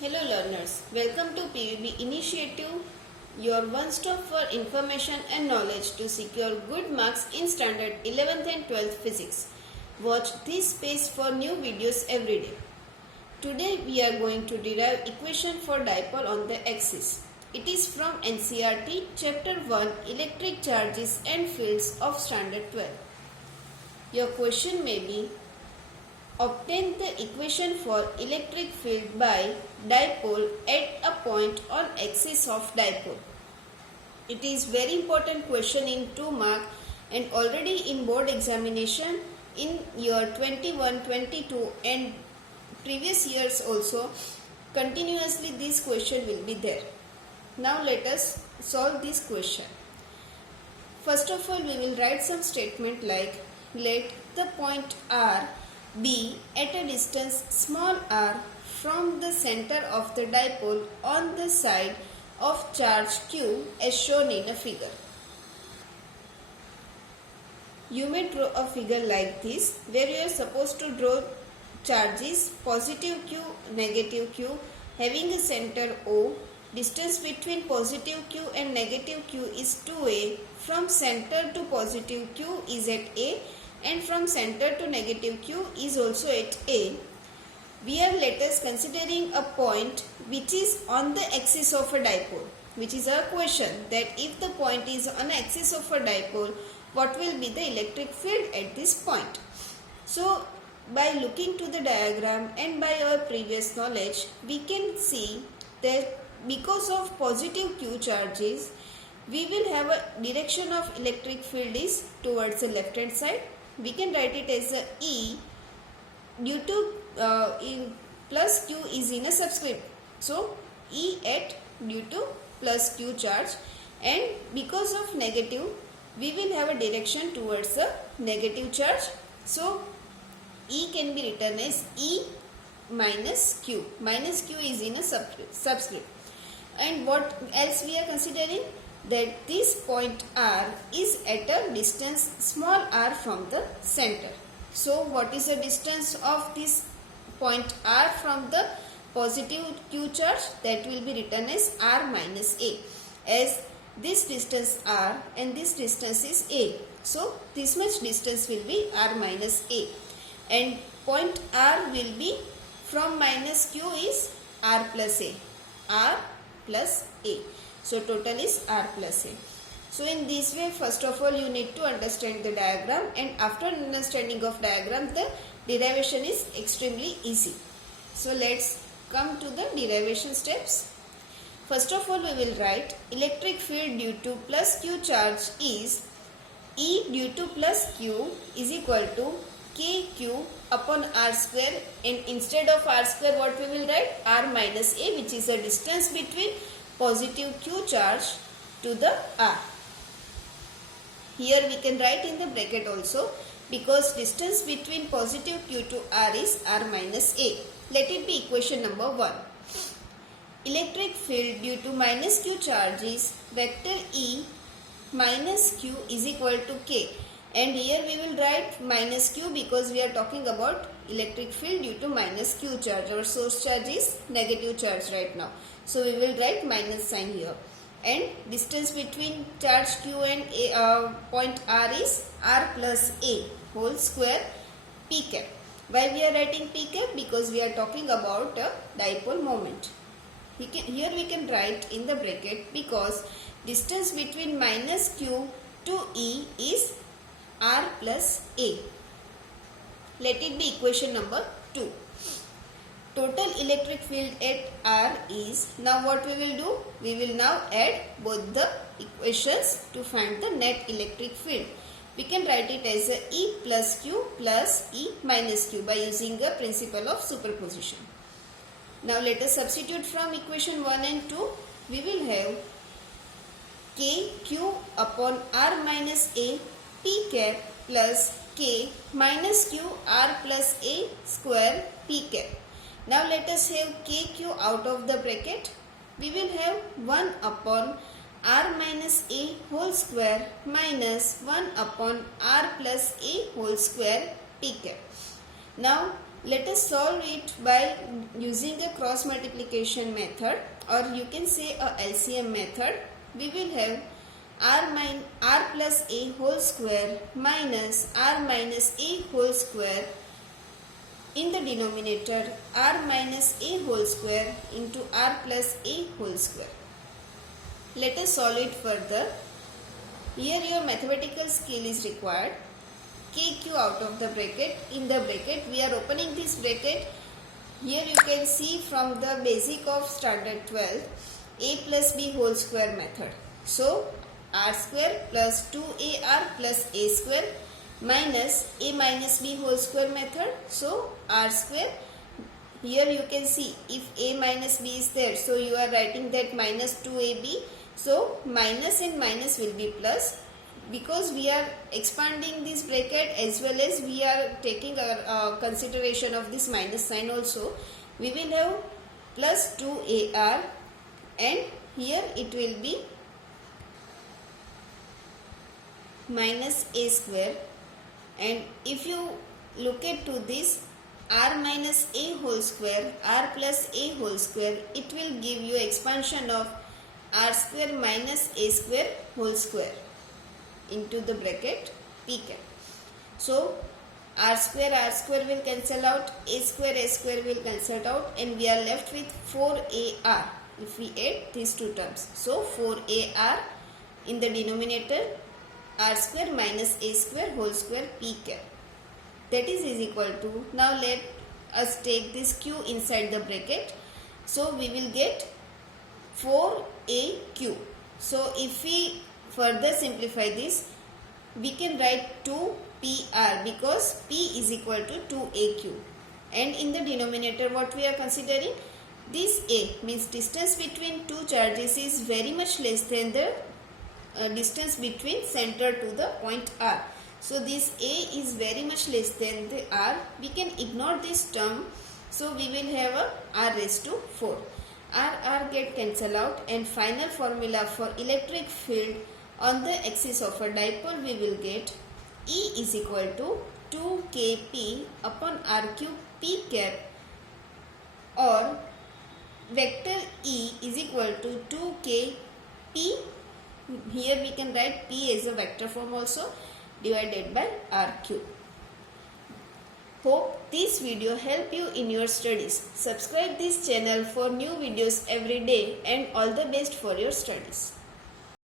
Hello learners, welcome to PVB Initiative, your one-stop for information and knowledge to secure good marks in standard 11th and 12th physics. Watch this page for new videos every day. Today we are going to derive equation for dipole on the axis. It is from NCERT chapter 1 Electric Charges and Fields of standard 12. Your question may be: obtain the equation for electric field by dipole at a point on axis of dipole. It is very important question in 2 mark and already in board examination in year 21, 22 and previous years also continuously this question will be there. Now let us solve this question. First of all, we will write some statement like: let the point R be at a distance small r from the center of the dipole on the side of charge q as shown in a figure. You may draw a figure like this where you are supposed to draw charges positive q, negative q having a center O. Distance between positive q and negative q is 2a. From center to positive q is at a and from center to negative q is also at a. We are let us considering a point which is on the axis of a dipole, which is our question that if the point is on the axis of a dipole, what will be the electric field at this point. So by looking to the diagram and by our previous knowledge, we can see that because of positive q charges, we will have a direction of electric field is towards the left hand side. We can write it as a E due to in plus Q is in a subscript. So E at due to plus Q charge, and because of negative we will have a direction towards the negative charge. So E can be written as E minus Q. Minus Q is in a subscript. And what else we are considering? That this point R is at a distance small r from the center. So what is the distance of this point R from the positive Q charge? That will be written as R minus A, as this distance R and this distance is A. So this much distance will be R minus A, and point R will be from minus Q is R plus A. R plus A. So total is R plus A. So in this way, first of all you need to understand the diagram, and after understanding of diagram the derivation is extremely easy. So let's come to the derivation steps. First of all we will write electric field due to plus Q charge is E due to plus Q is equal to KQ upon R square, and instead of R square what we will write? R minus A, which is the distance between positive Q charge to the R. Here we can write in the bracket also, because distance between positive Q to R is R minus A. Let it be equation number 1. Electric field due to minus Q charge is vector E minus Q is equal to K. And here we will write minus Q because we are talking about electric field due to minus Q charge. Our source charge is negative charge right now. So we will write minus sign here. And distance between charge Q and point R is R plus A whole square P cap. Why we are writing P cap? Because we are talking about a dipole moment. Here we can write in the bracket because distance between minus Q to E is R plus A. Let it be equation number 2. Total electric field at R is, now what we will do? We will now add both the equations to find the net electric field. We can write it as a E plus Q plus E minus Q by using the principle of superposition. Now let us substitute from equation 1 and 2. We will have KQ upon R minus A P cap plus K minus Q R plus A square P cap. Now let us have KQ out of the bracket. We will have 1 upon R minus A whole square minus 1 upon R plus A whole square P cap. Now Let us solve it by using a cross multiplication method, or you can say a LCM method. We will have r plus a whole square minus r minus a whole square in the denominator, r minus a whole square into r plus a whole square. Let us solve it further. Here your mathematical skill is required. Kq out of the bracket. In the bracket, we are opening this bracket. Here you can see from the basic of standard 12, a plus b whole square method. So r square plus 2ar plus a square minus a minus b whole square method. So r square, here you can see if a minus b is there, so you are writing that minus 2ab. So minus and minus will be plus, because we are expanding this bracket as well as we are taking a consideration of this minus sign also. We will have plus 2ar, and here it will be minus a square. And if you look at to this r minus a whole square, r plus a whole square, it will give you expansion of r square minus a square whole square into the bracket p cap. So r square will cancel out, a square will cancel out, and we are left with 4ar if we add these two terms. So 4ar in the denominator, r square minus a square whole square p cap. That is equal to, now let us take this q inside the bracket. So we will get 4aq. So if we further simplify this, we can write 2pr, because p is equal to 2aq. And in the denominator, what we are considering, this a means distance between two charges is very much less than the distance between center to the point r. So this a is very much less than the r. We can ignore this term. So we will have a r raised to 4. R get cancel out, and final formula for electric field on the axis of a dipole, we will get E is equal to 2kp upon r cube p cap, or vector E is equal to 2kp. Here we can write p as a vector form also, divided by r cube. Hope this video help you in your studies. Subscribe this channel for new videos every day, and all the best for your studies.